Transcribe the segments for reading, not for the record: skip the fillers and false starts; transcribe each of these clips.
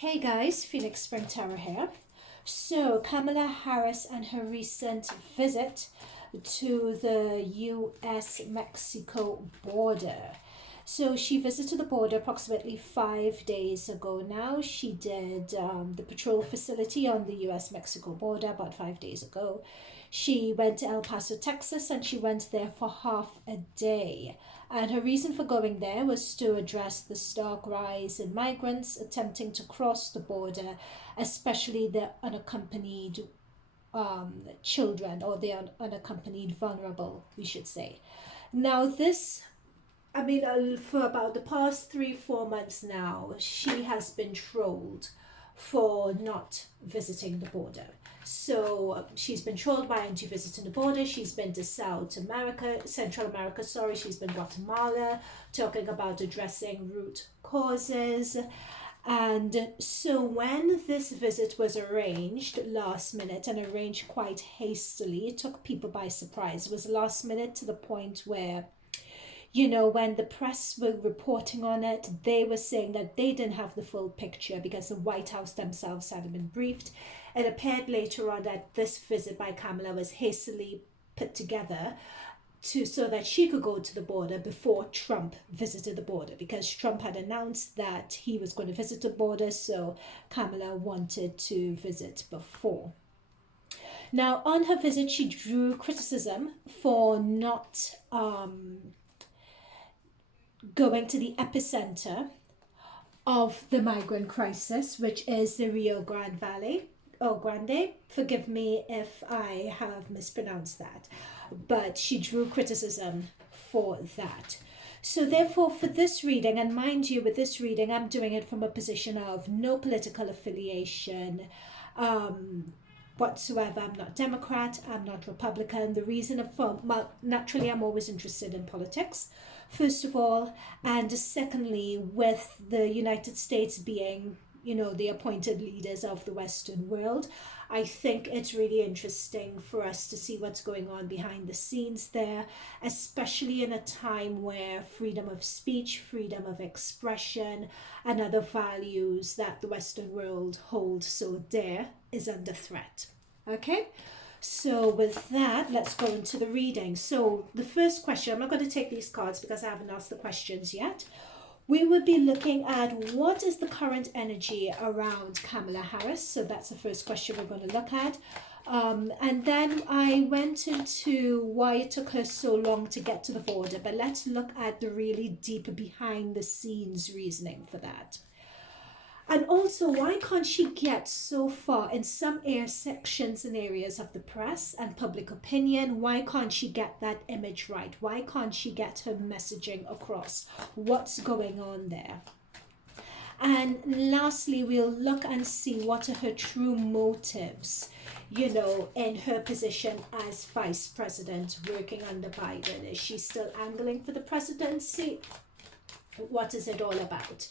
Hey guys, Phoenix Spring Terror here. So, Kamala Harris and her recent visit to the US Mexico border. So, she visited the border approximately 5 days ago now. She did the patrol facility on the US Mexico border about 5 days ago. She went to El Paso, Texas, and she went there for half a day. And her reason for going there was to address the stark rise in migrants attempting to cross the border, especially the unaccompanied children, or the unaccompanied vulnerable, we should say. Now, for about the past 3, 4 months now, she has been trolled for not visiting the border. So she's been trolled by anti-visiting the border. She's been to Central America, sorry. She's been Guatemala, talking about addressing root causes. And so when this visit was arranged last minute and arranged quite hastily, it took people by surprise. It was last minute to the point where when the press were reporting on it, they were saying that they didn't have the full picture because the White House themselves hadn't been briefed. It appeared later on that this visit by Kamala was hastily put together so that she could go to the border before Trump visited the border, because Trump had announced that he was going to visit the border, so Kamala wanted to visit before. Now, on her visit, she drew criticism for not going to the epicenter of the migrant crisis, which is the Rio Grande Valley. Oh, Grande, forgive me if I have mispronounced that, but she drew criticism for that. So therefore, for this reading, and mind you, with this reading, I'm doing it from a position of no political affiliation whatsoever. I'm not Democrat, I'm not Republican. The reason naturally, I'm always interested in politics, first of all, and secondly, with the United States being the appointed leaders of the Western world, I think it's really interesting for us to see what's going on behind the scenes there, especially in a time where freedom of speech, freedom of expression, and other values that the Western world holds so dear is under threat. Okay? So with that, let's go into the reading. So the first question, I'm not going to take these cards because I haven't asked the questions yet. We would be looking at what is the current energy around Kamala Harris. So that's the first question we're going to look at. And then I went into why it took her so long to get to the border. But let's look at the really deep behind the scenes reasoning for that. And also, why can't she get so far in some sections and areas of the press and public opinion? Why can't she get that image right? Why can't she get her messaging across? What's going on there? And lastly, we'll look and see what are her true motives, in her position as vice president working under Biden. Is she still angling for the presidency? What is it all about?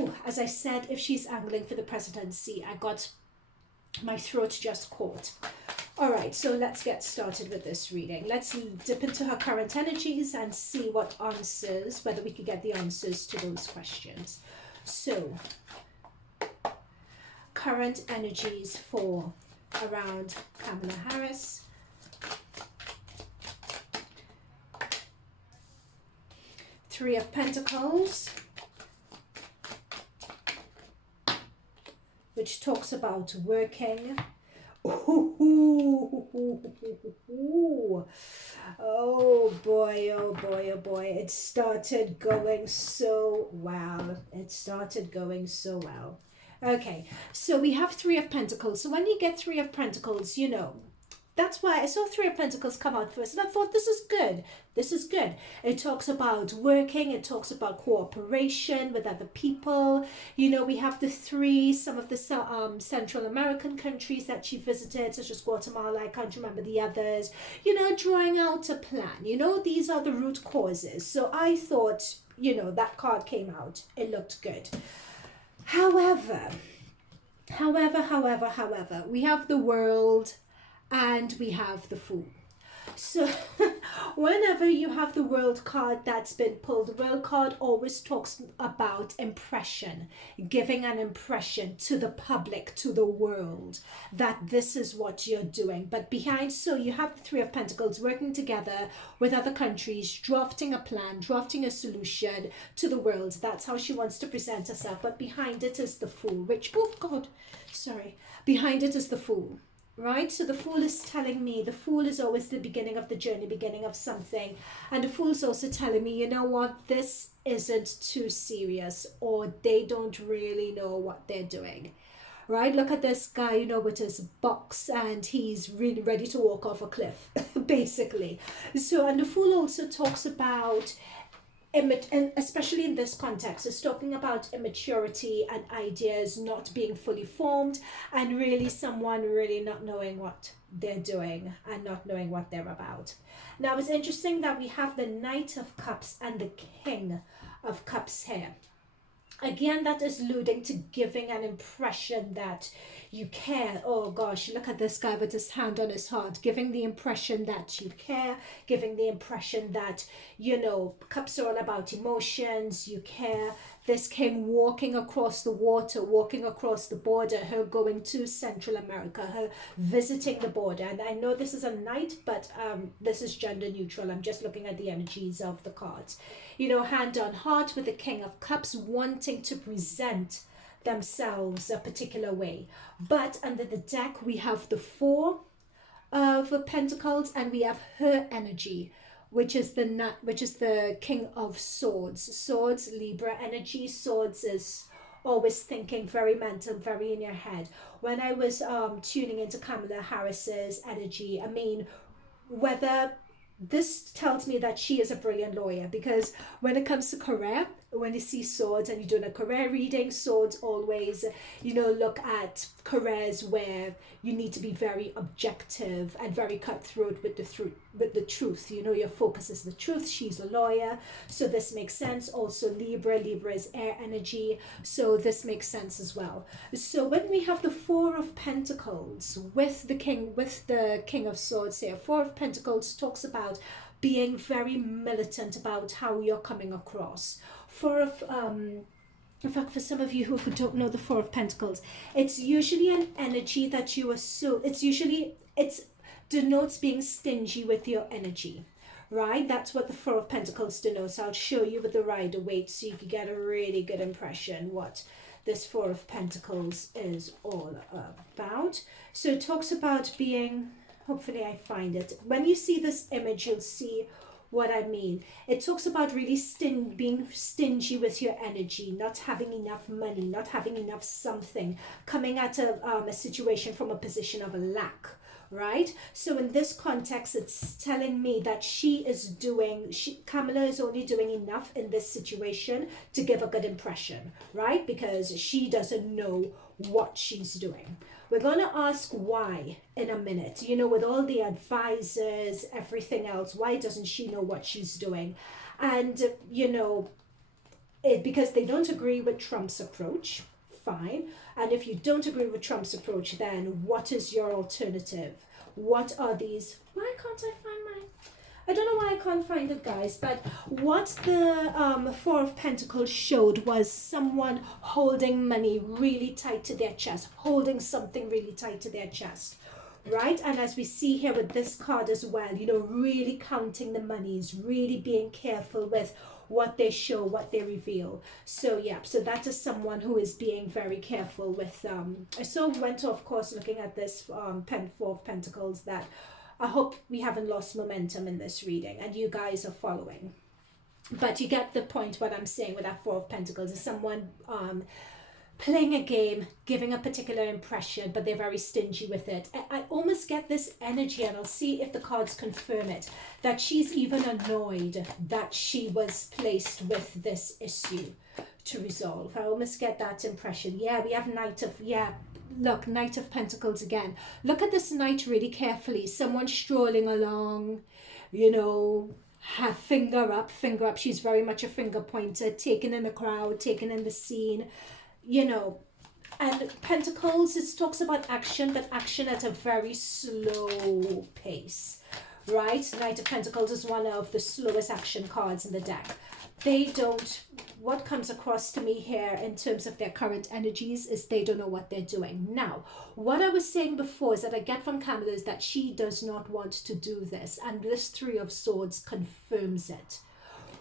Ooh, as I said, if she's angling for the presidency, my throat just caught. All right, so let's get started with this reading. Let's dip into her current energies and see whether we can get the answers to those questions. So, current energies for around Kamala Harris. Three of Pentacles, which talks about working. Oh boy, oh boy, oh boy. It started going so well. Okay, so we have Three of Pentacles. So when you get Three of Pentacles, that's why I saw Three of Pentacles come out first, and I thought, this is good. It talks about working. It talks about cooperation with other people. We have some of the Central American countries that she visited, such as Guatemala. I can't remember the others. Drawing out a plan. These are the root causes. So I thought, that card came out. It looked good. However, we have the World and we have the Fool. So Whenever you have the world card that's been pulled, the world card always talks about impression, giving an impression to the public, to the world, that this is what you're doing. But behind, so you have the Three of Pentacles working together with other countries, drafting a plan, drafting a solution to the world. That's how she wants to present herself. But behind it is the Fool, which, oh God, sorry. Behind it is the Fool. Right, so the Fool is telling me, the Fool is always the beginning of the journey, beginning of something. And the Fool's also telling me, you know what, this isn't too serious, or they don't really know what they're doing. Right, look at this guy, you know, with his box, and he's really ready to walk off a cliff, basically. So, and the Fool also talks about, and especially in this context, is talking about immaturity and ideas not being fully formed, and really someone really not knowing what they're doing and not knowing what they're about. Now, it's interesting that we have the Knight of Cups and the King of Cups here. Again, that is alluding to giving an impression that you care. Oh gosh, look at this guy with his hand on his heart, giving the impression that you care, giving the impression that, you know, cups are all about emotions, you care. This king walking across the water, walking across the border, her going to Central America, her visiting the border. And I know this is a knight, but this is gender neutral. I'm just looking at the energies of the cards. You know, hand on heart with the King of Cups, wanting to present themselves a particular way. But under the deck, we have the Four of Pentacles, and we have her energy, which is the King of Swords. Swords, Libra energy. Swords is always thinking, very mental, very in your head. When I was tuning into Kamala Harris's energy, I mean, whether this tells me that she is a brilliant lawyer, because when it comes to career, when you see swords and you're doing a career reading, swords always, you know, look at careers where you need to be very objective and very cutthroat with the truth. You know, your focus is the truth. She's a lawyer, so this makes sense. Also Libra is air energy, so this makes sense as well. So when we have the Four of Pentacles with the King of Swords here, Four of Pentacles talks about being very militant about how you're coming across. In fact, for some of you who don't know the Four of Pentacles, it's usually an energy that you assume. It denotes being stingy with your energy, right? That's what the Four of Pentacles denotes. I'll show you with the Rider-Waite so you can get a really good impression what this Four of Pentacles is all about. So it talks about being, hopefully I find it. When you see this image, you'll see what I mean. It talks about really being stingy with your energy, not having enough money, not having enough something, coming at a situation from a position of a lack, right? So in this context, it's telling me that Kamala is only doing enough in this situation to give a good impression, right? Because she doesn't know what she's doing. We're going to ask why in a minute. You know, with all the advisors, everything else, why doesn't she know what she's doing? And, you know, because they don't agree with Trump's approach, fine. And if you don't agree with Trump's approach, then what is your alternative? What are these? Why can't I find my... I don't know why I can't find it, guys, but what the Four of Pentacles showed was someone holding money really tight to their chest, holding something really tight to their chest, right? And as we see here with this card as well, you know, really counting the monies, really being careful with what they show, what they reveal. So yeah, so that is someone who is being very careful with, I went off course looking at this Four of Pentacles, that I hope we haven't lost momentum in this reading and you guys are following. But you get the point what I'm saying with that Four of Pentacles is someone playing a game, giving a particular impression, but they're very stingy with it. I almost get this energy, and I'll see if the cards confirm it, that she's even annoyed that she was placed with this issue to resolve. I almost get that impression. Yeah, we have Look, Knight of Pentacles again. Look at this knight really carefully. Someone strolling along, you know, have finger up. She's very much a finger pointer, taking in the crowd, taking in the scene, you know. And Pentacles, it talks about action, but action at a very slow pace, right? Knight of Pentacles is one of the slowest action cards in the deck. They don't, what comes across to me here in terms of their current energies is they don't know what they're doing. Now, what I was saying before is that I get from Kamala is that she does not want to do this. And this Three of Swords confirms it.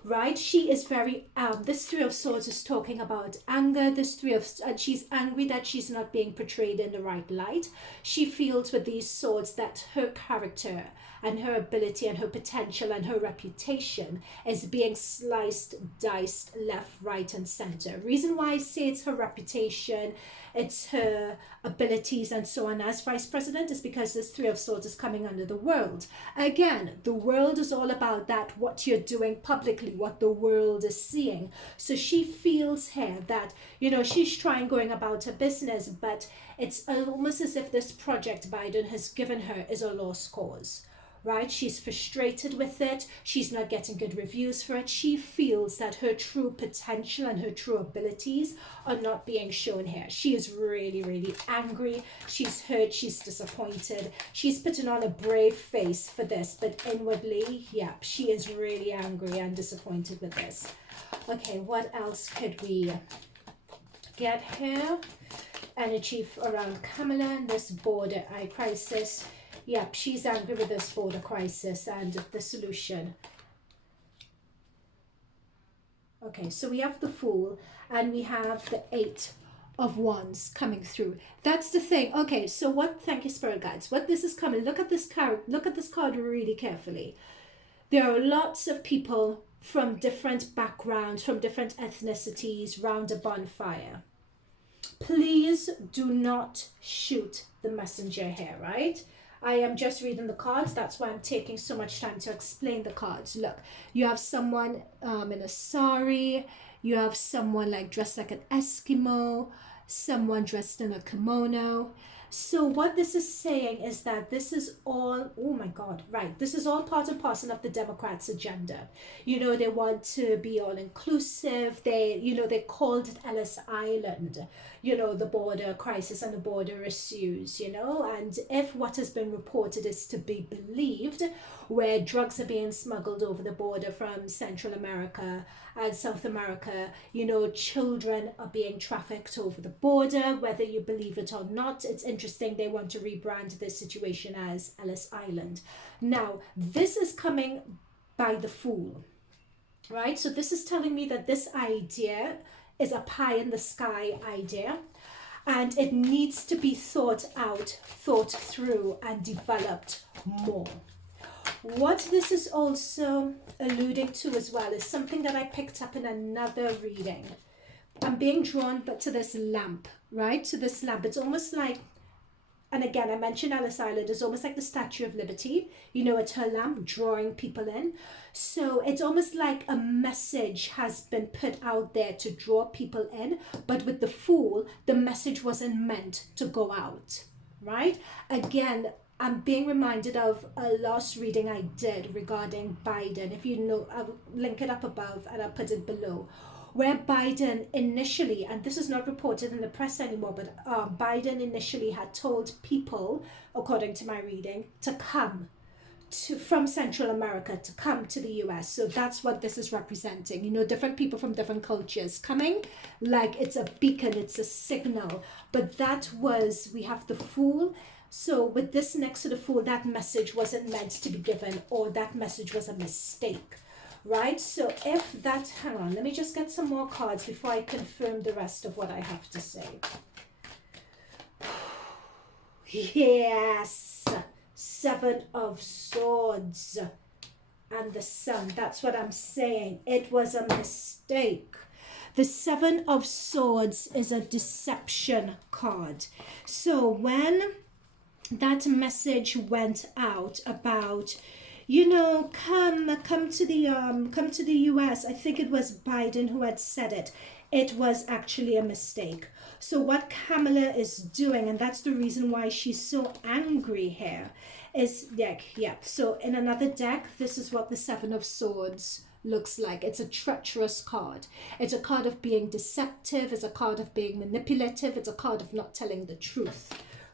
Right, she is very this Three of Swords is talking about anger. And she's angry that she's not being portrayed in the right light. She feels with these swords that her character and her ability and her potential and her reputation is being sliced, diced, left, right, and center. Reason why I say it's her reputation, it's her abilities and so on as vice president is because this Three of Swords is coming under the world. Again, the world is all about that, what you're doing publicly, what the world is seeing. So she feels here that, you know, she's trying going about her business, but it's almost as if this project Biden has given her is a lost cause. Right? She's frustrated with it. She's not getting good reviews for it. She feels that her true potential and her true abilities are not being shown here. She is really, really angry. She's hurt. She's disappointed. She's putting on a brave face for this, but inwardly, yeah, she is really angry and disappointed with this. Okay, what else could we get here? Energy around Kamala and this border eye crisis. Yep, she's angry with this border crisis and the solution. Okay, so we have the Fool and we have the Eight of Wands coming through. That's the thing. Okay, so what, thank you, Spirit Guides. What this is coming, look at this card really carefully. There are lots of people from different backgrounds, from different ethnicities round a bonfire. Please do not shoot the messenger here, right? I am just reading the cards. That's why I'm taking so much time to explain the cards. Look, you have someone in a sari. You have someone like dressed like an Eskimo. Someone dressed in a kimono. So what this is saying is that this is all, oh my God, right. This is all part and parcel of the Democrats' agenda. You know, they want to be all inclusive. They called it Ellis Island, you know, the border crisis and the border issues, you know. And if what has been reported is to be believed, where drugs are being smuggled over the border from Central America and South America, you know, children are being trafficked over the border, whether you believe it or not. It's interesting, they want to rebrand this situation as Ellis Island. Now, this is coming by the Fool, right? So this is telling me that this idea is a pie in the sky idea, and it needs to be thought out, thought through, and developed more. What this is also alluding to as well is something that I picked up in another reading. I'm being drawn but to this lamp, right? To this lamp. It's almost like, and again, I mentioned Ellis Island is almost like the Statue of Liberty. You know, it's her lamp drawing people in. So it's almost like a message has been put out there to draw people in. But with the Fool, the message wasn't meant to go out, right? Again, I'm being reminded of a last reading I did regarding Biden. If you know, I'll link it up above and I'll put it below. Where Biden initially, and this is not reported in the press anymore, but Biden initially had told people, according to my reading, to come from Central America, to come to the US. So that's what this is representing. You know, different people from different cultures coming, like it's a beacon, it's a signal. But that was, we have the Fool. So with this next to the Fool, that message wasn't meant to be given, or that message was a mistake, right? So if that, hang on, let me just get some more cards before I confirm the rest of what I have to say. Yes, Seven of Swords and the Sun. That's what I'm saying. It was a mistake. The Seven of Swords is a deception card. So when that message went out about, you know, come to the US. I think it was Biden who had said it. It was actually a mistake. So what Kamala is doing, and that's the reason why she's so angry here, is so in another deck, this is what the Seven of Swords looks like. It's a treacherous card. It's a card of being deceptive. It's a card of being manipulative. It's a card of not telling the truth.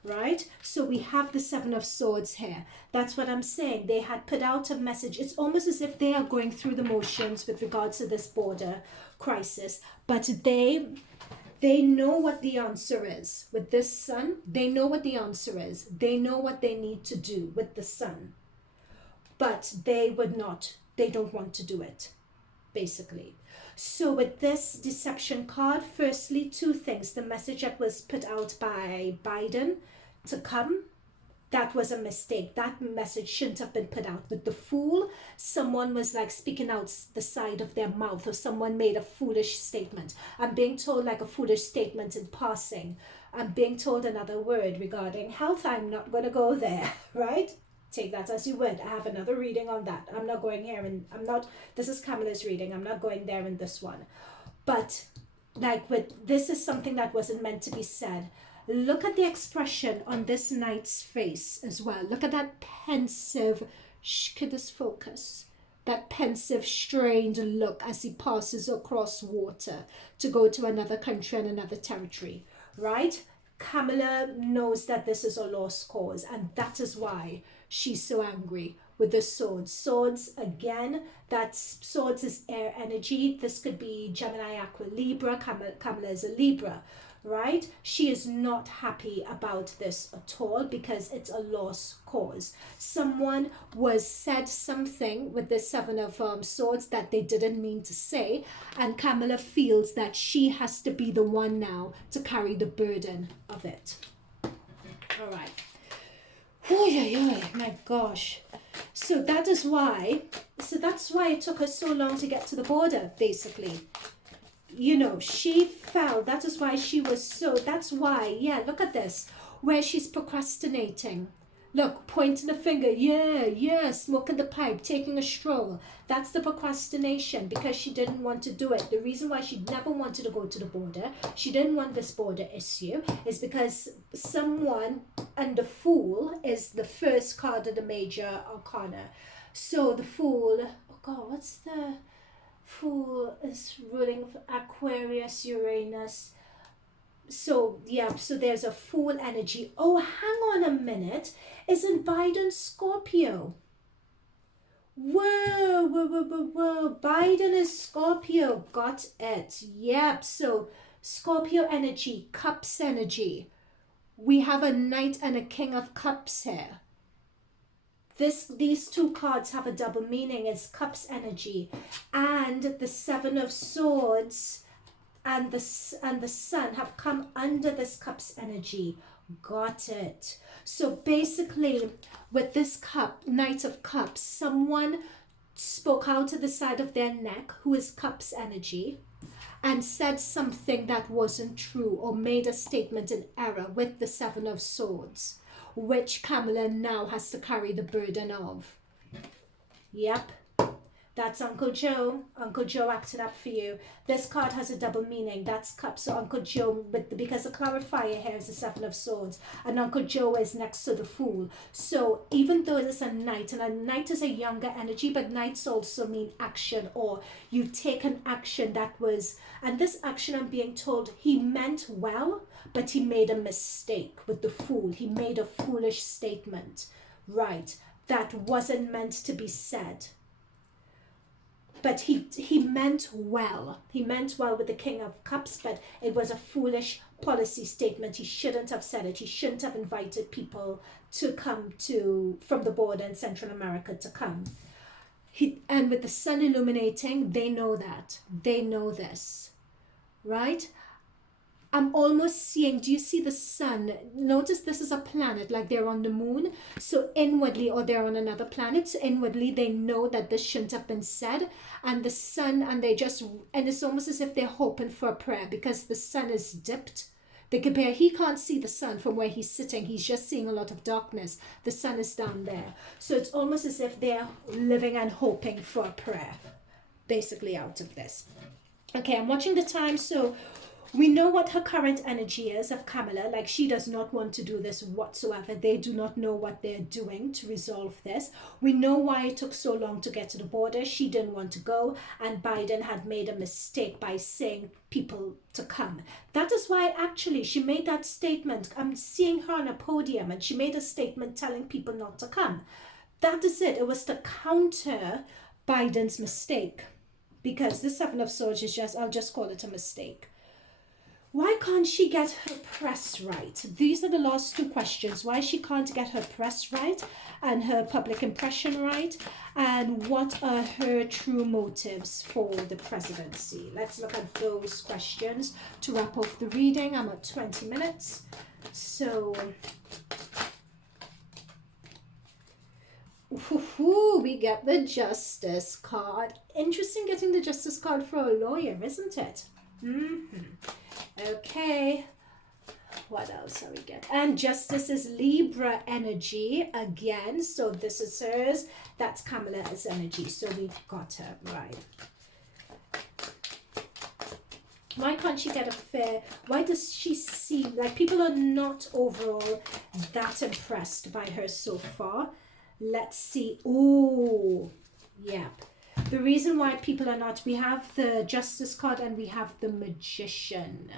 right? So we have the Seven of Swords here. That's what I'm saying. They had put out a message. It's almost as if they are going through the motions with regards to this border crisis, but they know what the answer is with this sun. They know what the answer is. They know what they need to do with the sun, but they don't want to do it, basically. So with this deception card, firstly, two things. The message that was put out by Biden to come, that was a mistake. That message shouldn't have been put out. With the Fool, someone was like speaking out the side of their mouth, or someone made a foolish statement. I'm being told like a foolish statement in passing. I'm being told another word regarding health. I'm not going to go there, right? Take that as you would. I have another reading on that. I'm not going here, and this is Kamala's reading. I'm not going there in this one. But like this is something that wasn't meant to be said. Look at the expression on this knight's face as well. Look at that pensive, could this focus? That pensive, strained look as he passes across water to go to another country and another territory, right? Kamala knows that this is a lost cause, and that is why she's so angry with the swords. Swords, again, swords is air energy. This could be Gemini, Aqua, Libra. Kamala is a Libra, right? She is not happy about this at all because it's a lost cause. Someone said something with the Seven of Swords that they didn't mean to say, and Kamala feels that she has to be the one now to carry the burden of it. All right. Oh, my gosh. So that's why it took her so long to get to the border, basically. You know, she fell. That is why she was that's why, yeah, look at this, where she's procrastinating. Look, pointing the finger, yeah, smoking the pipe, taking a stroll. That's the procrastination, because she didn't want to do it. The reason why she never wanted to go to the border, she didn't want this border issue, is because someone, and the Fool is the first card of the major arcana. So the Fool, oh God, what's the Fool is ruling Aquarius, Uranus. So, yeah, so there's a Fool energy. Oh, hang on a minute. Isn't Biden Scorpio? Whoa. Biden is Scorpio. Got it. Yep. So, Scorpio energy, Cups energy. We have a Knight and a King of Cups here. These two cards have a double meaning. It's Cups energy and the Seven of Swords and the Sun have come under this Cups energy. Got it. So basically, with this Knight of Cups, someone spoke out to the side of their neck, who is Cups energy, and said something that wasn't true, or made a statement in error with the Seven of Swords, which Kamala now has to carry the burden of. Yep. That's Uncle Joe. Uncle Joe acted up for you. This card has a double meaning. That's Cups. So Uncle Joe, because the clarifier here is the Seven of Swords, and Uncle Joe is next to the Fool. So even though it's a Knight, and a Knight is a younger energy, but Knights also mean action, or you take an action that was, and this action, I'm being told, he meant well, but he made a mistake with the Fool. He made a foolish statement, right, that wasn't meant to be said. But he meant well. He meant well with the King of Cups, but it was a foolish policy statement. He shouldn't have said it. He shouldn't have invited people to come from the border in Central America to come. And with the Sun illuminating, they know that. They know this, right? I'm almost seeing, do you see the Sun? Notice this is a planet, like they're on the moon. So inwardly, or they're on another planet, so inwardly they know that this shouldn't have been said. And the Sun, and it's almost as if they're hoping for a prayer, because the Sun is dipped. He can't see the Sun from where he's sitting. He's just seeing a lot of darkness. The Sun is down there. So it's almost as if they're living and hoping for a prayer, basically, out of this. Okay, I'm watching the time, so We know what her current energy is of Kamala. Like, she does not want to do this whatsoever. They do not know what they're doing to resolve this. We know why it took so long to get to the border. She didn't want to go, and Biden had made a mistake by saying people to come. That is why actually she made that statement. I'm seeing her on a podium, and she made a statement telling people not to come. That is it. It was to counter Biden's mistake, because the Seven of Swords is just, I'll just call it a mistake. Why can't she get her press right? These are the last two questions. Why she can't get her press right and her public impression right, and what are her true motives for the presidency? Let's look at those questions to wrap up the reading. I'm at 20 minutes. So, we get the Justice card. Interesting getting the Justice card for a lawyer, isn't it? Okay, what else are we getting? And Justice is Libra energy again, so this is hers. That's Kamala's energy, so we've got her right. Why can't she get a fair? Why does she seem like people are not overall that impressed by her so far? Let's see. Oh, yeah. The reason why people are not, we have the Justice card and we have the Magician.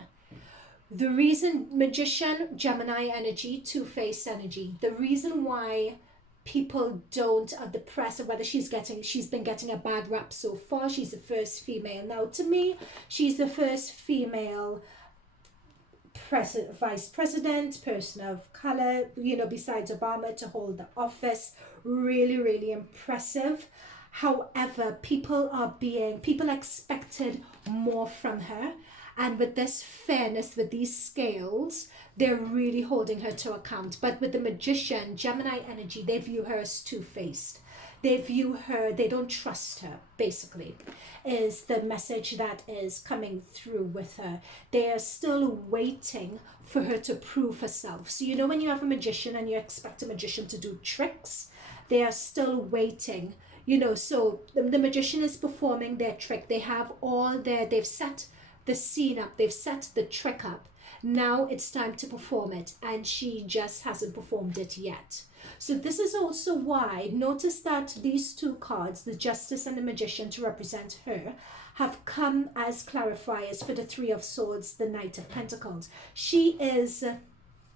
The reason, Magician, Gemini energy, Two-Face energy. The reason why people don't, the press, or whether she's been getting a bad rap so far. She's the first female. Now, to me, she's the first female vice president, person of color, you know, besides Obama, to hold the office. Really, really impressive. However, people expected more from her, and with this fairness, with these scales, they're really holding her to account. But with the Magician, Gemini energy, they view her as two-faced. They view her, they don't trust her, basically, is the message that is coming through with her. They are still waiting for her to prove herself. So, you know, when you have a magician and you expect a magician to do tricks, they are still waiting. You know, so the magician is performing their trick. They have they've set the scene up. They've set the trick up. Now it's time to perform it. And she just hasn't performed it yet. So this is also why, notice that these two cards, the Justice and the Magician, to represent her, have come as clarifiers for the Three of Swords, the Knight of Pentacles. She is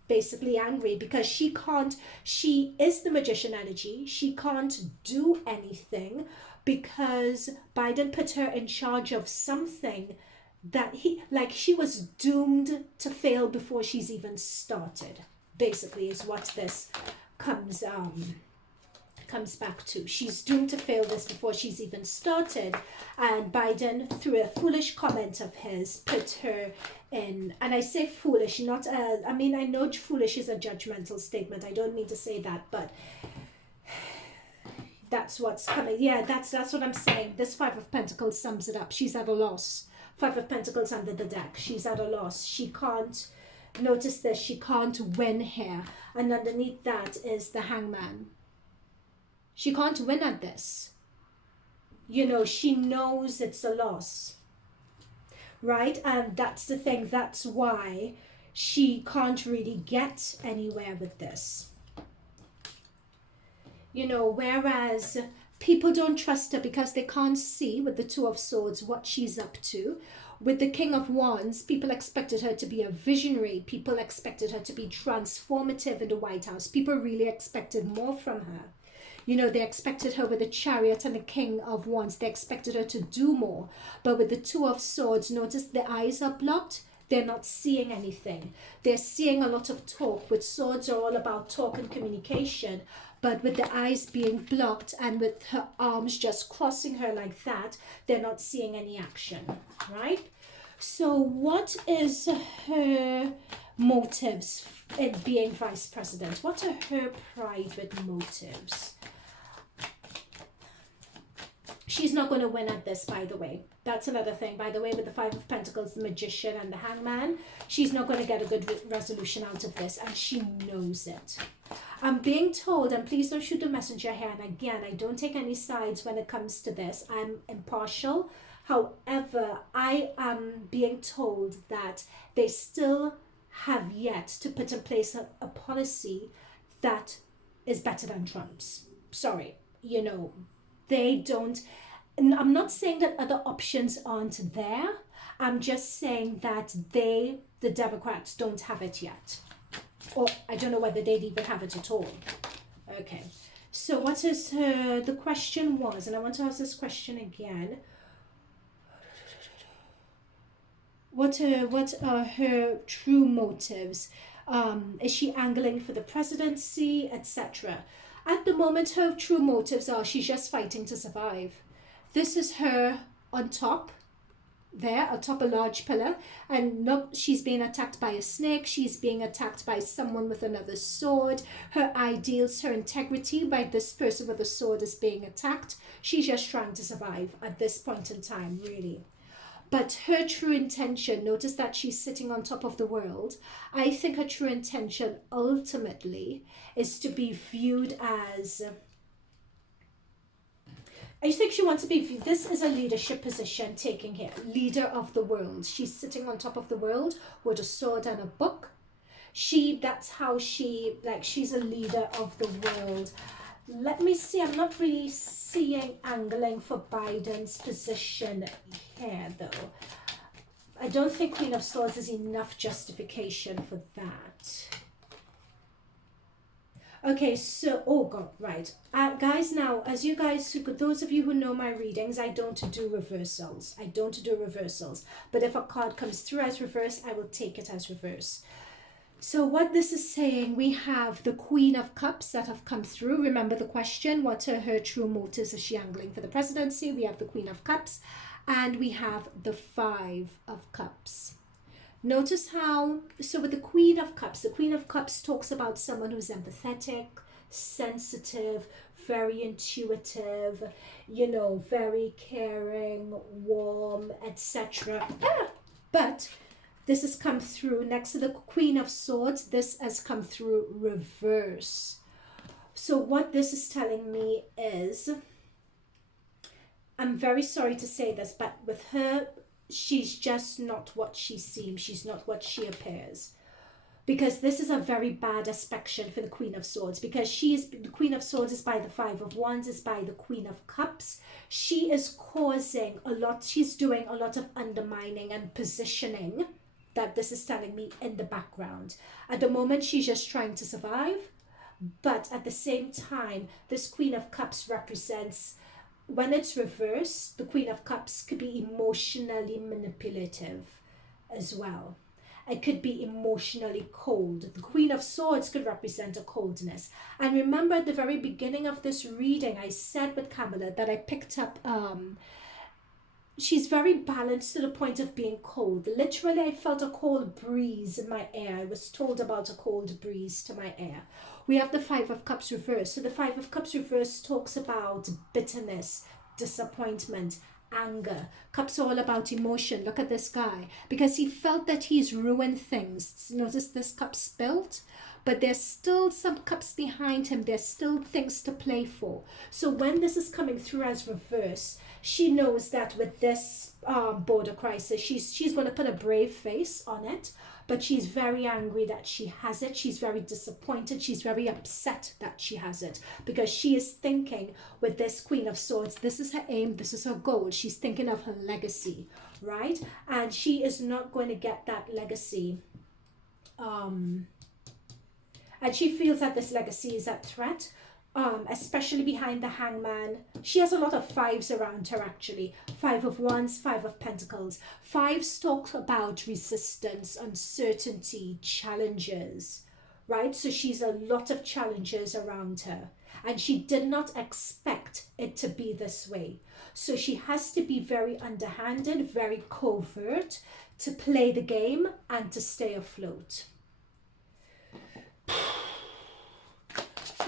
basically angry because she is the Magician energy. She can't do anything because Biden put her in charge of something that she was doomed to fail before she's even started, basically, is what this comes back to. She's doomed to fail this before she's even started, and Biden, through a foolish comment of his, put her in, and I say foolish, not I know foolish is a judgmental statement, I don't mean to say that, but that's what's coming. Yeah, that's what I'm saying. This Five of Pentacles sums it up. She's at a loss. Five of Pentacles under the deck. She's at a loss. She can't, notice this, she can't win here. And underneath that is the Hangman. She can't win at this. You know, she knows it's a loss. Right? And that's the thing. That's why she can't really get anywhere with this. You know, whereas people don't trust her because they can't see with the Two of Swords what she's up to. With the King of Wands, people expected her to be a visionary. People expected her to be transformative in the White House. People really expected more from her. You know, they expected her with the Chariot and the King of Wands. They expected her to do more. But with the Two of Swords, notice the eyes are blocked. They're not seeing anything. They're seeing a lot of talk. With swords are all about talk and communication. But with the eyes being blocked and with her arms just crossing her like that, they're not seeing any action, right? So what is her motives in being vice president? What are her private motives? She's not going to win at this, by the way. That's another thing. By the way, with the Five of Pentacles, the Magician and the Hangman, she's not going to get a good resolution out of this, and she knows it. I'm being told, and please don't shoot the messenger here, and again, I don't take any sides when it comes to this. I'm impartial. However, I am being told that they still have yet to put in place a policy that is better than Trump's. Sorry, they don't. And I'm not saying that other options aren't there. I'm just saying that the Democrats, don't have it yet. Or I don't know whether they'd even have it at all. Okay. So what is the question was, and I want to ask this question again. What are her true motives? Is she angling for the presidency, etc.? At the moment, her true motives are she's just fighting to survive. This is her on top, there, atop a large pillar, and look, she's being attacked by a snake, she's being attacked by someone with another sword, her ideals, her integrity by this person with a sword is being attacked. She's just trying to survive at this point in time, really. But her true intention, notice that she's sitting on top of the world. I think her true intention ultimately is to be viewed as, I think she wants to be viewed, this is a leadership position taking here, leader of the world. She's sitting on top of the world with a sword and a book. That's how she's a leader of the world. Let me see, I'm not really seeing angling for Biden's position here, though. I don't think Queen of Swords is enough justification for that. Okay, so, oh God, right. Guys, now, as you guys, those of you who know my readings, I don't do reversals. But if a card comes through as reverse, I will take it as reverse. So what this is saying, we have the Queen of Cups that have come through. Remember the question, what are her true motives? Is she angling for the presidency? We have the Queen of Cups, and we have the Five of Cups. Notice how, so with the Queen of Cups talks about someone who's empathetic, sensitive, very intuitive, very caring, warm, etc. But this has come through next to the Queen of Swords. This has come through reverse. So what this is telling me is, I'm very sorry to say this, but with her, she's just not what she seems. She's not what she appears. Because this is a very bad aspect for the Queen of Swords. Because the Queen of Swords is by the Five of Wands, is by the Queen of Cups. She is causing a lot, she's doing a lot of undermining and positioning, that this is telling me, in the background. At the moment, she's just trying to survive. But at the same time, this Queen of Cups represents, when it's reversed, the Queen of Cups could be emotionally manipulative as well. It could be emotionally cold. The Queen of Swords could represent a coldness. And remember at the very beginning of this reading, I said with Kamala that I picked up, she's very balanced to the point of being cold. Literally, I felt a cold breeze in my air. I was told about a cold breeze to my air. We have the Five of Cups reversed. So the Five of Cups reversed talks about bitterness, disappointment, anger. Cups are all about emotion. Look at this guy. Because he felt that he's ruined things. Notice this cup spilled. But there's still some cups behind him. There's still things to play for. So when this is coming through as reverse, she knows that with this border crisis, she's going to put a brave face on it. But she's very angry that she has it. She's very disappointed. She's very upset that she has it. Because she is thinking with this Queen of Swords, this is her aim, this is her goal. She's thinking of her legacy, right? And she is not going to get that legacy. And she feels that this legacy is at threat. Especially behind the Hangman. She has a lot of fives around her, actually. Five of Wands, Five of Pentacles. Fives talk about resistance, uncertainty, challenges, right? So she's a lot of challenges around her. And she did not expect it to be this way. So she has to be very underhanded, very covert to play the game and to stay afloat.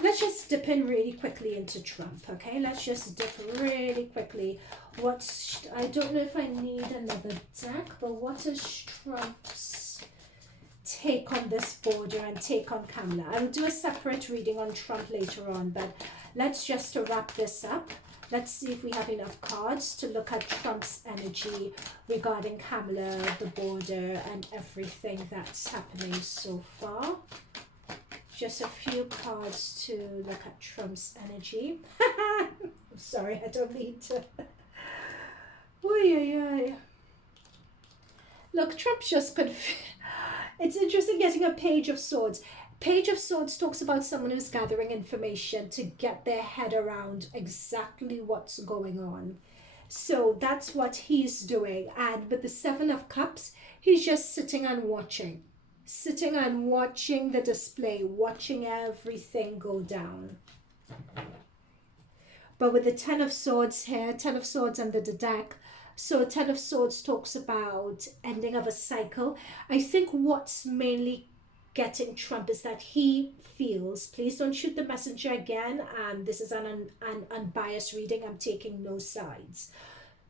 Let's just dip in really quickly into Trump, okay? Let's just dip really quickly. I don't know if I need another deck, but what is Trump's take on this border and take on Kamala? I'll do a separate reading on Trump later on, but let's just wrap this up. Let's see if we have enough cards to look at Trump's energy regarding Kamala, the border, and everything that's happening so far. Just a few cards to look at Trump's energy. I'm sorry, I don't need to. Look, Trump's just it's interesting getting a Page of Swords. Page of Swords talks about someone who's gathering information to get their head around exactly what's going on. So that's what he's doing. And with the Seven of Cups, he's just sitting and watching. Sitting and watching the display, watching everything go down. But with the Ten of Swords here, Ten of Swords under the deck, so Ten of Swords talks about ending of a cycle. I think what's mainly getting Trump is that he feels, please don't shoot the messenger again, this is an unbiased reading, I'm taking no sides.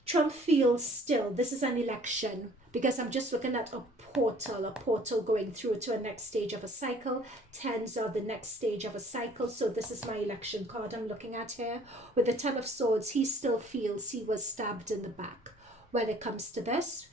Trump feels still, this is an election, because I'm just looking at a portal going through to a next stage of a cycle. Tens are the next stage of a cycle, so this is my election card I'm looking at here. With the Ten of Swords, he still feels he was stabbed in the back when it comes to this.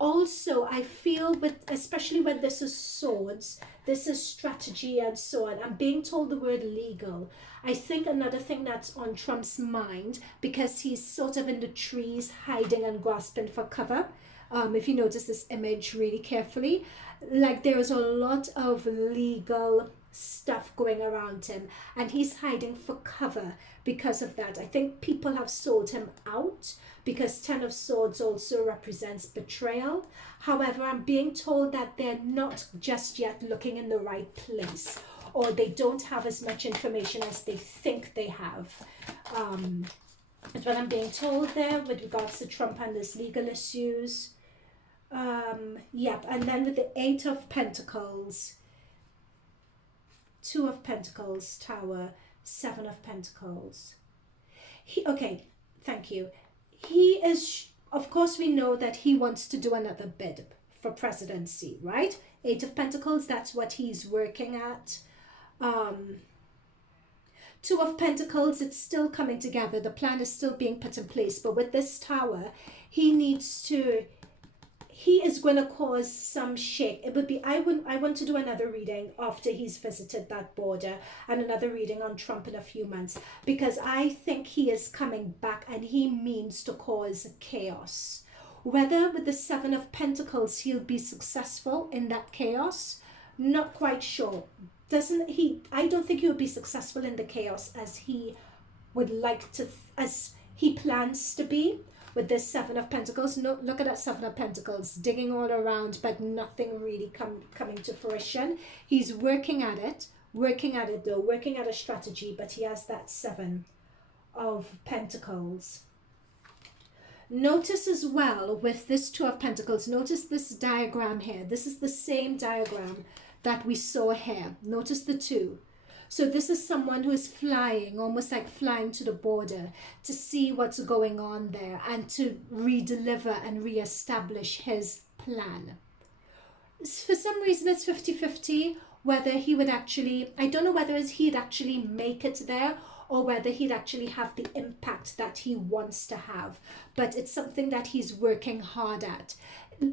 Also, I feel, especially when this is swords, this is strategy and so on. I'm being told the word legal. I think another thing that's on Trump's mind, because he's sort of in the trees, hiding and grasping for cover. If you notice this image really carefully, like there's a lot of legal stuff going around him, and he's hiding for cover because of that. I think people have sold him out, because Ten of Swords also represents betrayal. However, I'm being told that they're not just yet looking in the right place, or they don't have as much information as they think they have. That's what I'm being told there with regards to Trump and his legal issues. Yep, and then with the Eight of Pentacles, Two of Pentacles, Tower, Seven of Pentacles. Okay, thank you. He is, of course, we know that he wants to do another bid for presidency, right? Eight of Pentacles, that's what he's working at. Two of Pentacles, it's still coming together. The plan is still being put in place. But with this Tower, he is going to cause some shake. It would be, I want to do another reading after he's visited that border, and another reading on Trump in a few months, because I think he is coming back and he means to cause chaos. Whether with the Seven of Pentacles he'll be successful in that chaos, not quite sure. I don't think he will be successful in the chaos as he would like to, as he plans to be. With this Seven of Pentacles, no, look at that Seven of Pentacles, digging all around, but nothing really coming to fruition. He's working at it though, working at a strategy, but he has that Seven of Pentacles. Notice as well with this Two of Pentacles, notice this diagram here. This is the same diagram that we saw here. Notice the two. So this is someone who is flying, almost like flying to the border to see what's going on there and to redeliver and reestablish his plan. For some reason, it's 50-50 whether he would actually, I don't know whether he'd actually make it there or whether he'd actually have the impact that he wants to have. But it's something that he's working hard at.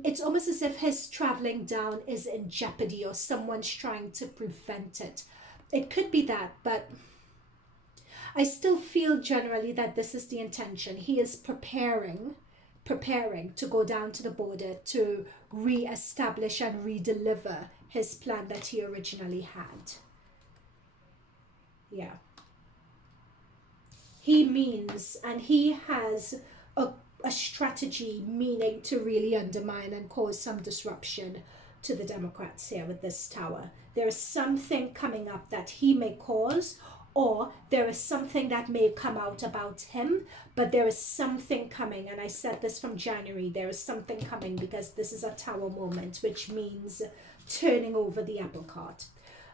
It's almost as if his traveling down is in jeopardy or someone's trying to prevent it. It could be that, but I still feel generally that this is the intention. He is preparing to go down to the border to re-establish and redeliver his plan that he originally had. Yeah. He means, and he has a strategy meaning to really undermine and cause some disruption to the Democrats here with this Tower. There is something coming up that he may cause, or there is something that may come out about him, but there is something coming. And I said this from January, there is something coming, because this is a Tower moment, which means turning over the apple cart.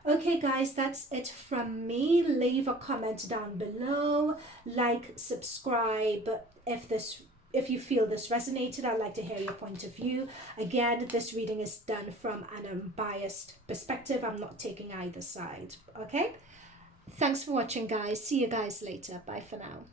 Okay guys, that's it from me. Leave a comment down below, like, subscribe if you feel this resonated. I'd like to hear your point of view. Again, this reading is done from an unbiased perspective. I'm not taking either side. Okay? Thanks for watching, guys. See you guys later. Bye for now.